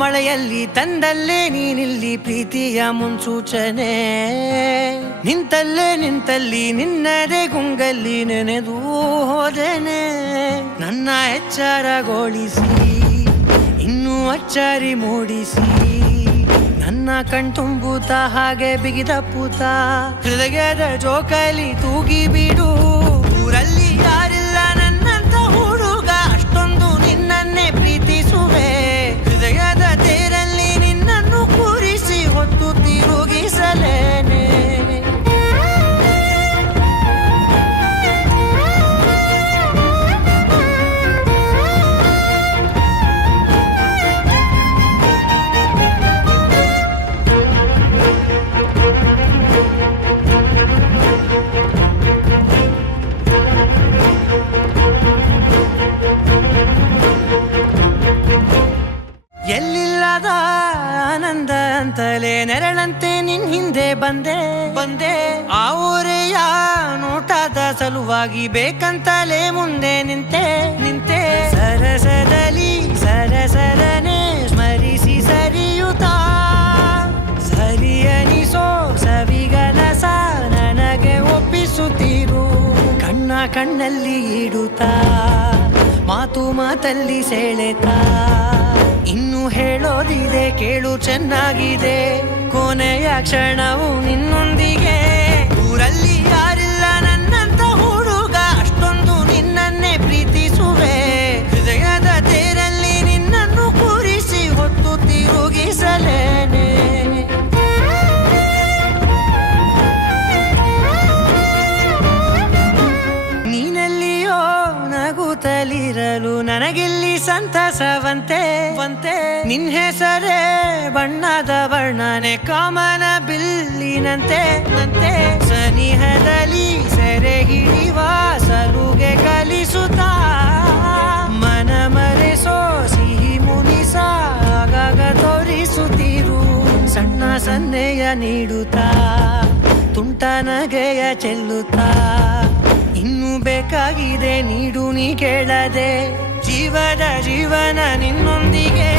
ಮಳೆಯಲ್ಲಿ ತಂದಲ್ಲೇ ನೀನಿಲ್ಲಿ ಪ್ರೀತಿಯ ಮುನ್ಸೂಚನೆ. ನಿಂತಲ್ಲಿ ನಿನ್ನದೇ ಗುಂಗಲ್ಲಿ ನೆನೆದು ಹೋದೆನೆ. ನನ್ನ ಎಚ್ಚರಗೊಳಿಸಿ ಇನ್ನೂ ಅಚ್ಚರಿ ಮೂಡಿಸಿ ನನ್ನ ಕಣ್ತುಂಬುತ್ತ ಹಾಗೆ ಬಿಗಿದಪ್ಪುತ್ತ ಹೃದಯದ ಜೋಕಾಲಿ ತೂಗಿ ಬಿಡು. ಊರಲ್ಲಿ ಯಾರಿಲ್ಲ ನನ್ನಂತ ಹುಡುಗ, ಅಷ್ಟೊಂದು ನಿನ್ನನ್ನೇ ಪ್ರೀತಿಸುವೆ. ಹೃದಯದ ತೇರಲ್ಲಿ ನಿನ್ನನ್ನು ಕೂರಿಸಿ ಹೊತ್ತು ತಿರುಗಿಸಲೇನೆ. ಎಲ್ಲಿಲ್ಲದ ಆನಂದ ಅಂತಲೇ ನೆರಳಂತೆ ನಿನ್ ಹಿಂದೆ ಬಂದೆ. ಆ ಊರೆಯ ನೋಟದ ಸಲುವಾಗಿ ಬೇಕಂತಲೇ ಮುಂದೆ ನಿಂತೆ. ಸರಸದಲ್ಲಿ ಸರಸರನೆ ಸ್ಮರಿಸಿ ಸರಿಯುತ್ತಾ ಸರಿಯನಿಸೋ ಸವಿಗನಸ ನನಗೆ ಒಪ್ಪಿಸುತ್ತೀರು. ಕಣ್ಣಲ್ಲಿ ಇಡುತ್ತಾ ಮಾತಲ್ಲಿ ಸೆಳೆತಾ ಇನ್ನು ಹೇಳೋದಿದೆ ಕೇಳು ಚೆನ್ನಾಗಿದೆ. ಕೊನೆಯ ಕ್ಷಣವು ನಿನ್ನೊಂದಿಗೆ. ಊರಲ್ಲಿ ಯಾರಿಲ್ಲ ನನ್ನಂತ ಹುಡುಗ, ಅಷ್ಟೊಂದು ನಿನ್ನನ್ನೇ ಪ್ರೀತಿಸುವೆ. ಹೃದಯದ ತೇರಲ್ಲಿ ನಿನ್ನನ್ನು ಕೂರಿಸಿ ಹೊತ್ತು ತಿರುಗಿಸಲೇನೆ. ನೀನೆಲ್ಲಿಯೋ ನಗುತ್ತಲಿರಲು ನನಗಿಲ್ಲಿ ಸಂತಸವಂತೆ. ನಿನ್ ಹೆಸರೇ ಬಣ್ಣದ ವರ್ಣನೆ ಕಾಮನ ಬಿಲ್ಲಿನಂತೆ. ಸನಿಹದಲ್ಲಿ ಸೆರೆ ಹಿಡಿವ ಸಲುಗೆ ಕಲಿಸುತ್ತಾ ಮನ ಮರೆಸೋ ಸಿಹಿ ಮುನಿಸ ಆಗಾಗ ತೋರಿಸುತ್ತೀರು. ಸಣ್ಣ ಸನ್ನೆಯ ನೀಡುತ್ತಾ ತುಂಟ ನಗೆಯ ಚೆಲ್ಲುತ್ತಾ ಇನ್ನು ಬೇಕಾಗಿದೆ ನೀಡು ನೀ ಕೇಳದೆ. ಜೀವನ ನಿನ್ನೊಂದಿಗೆ.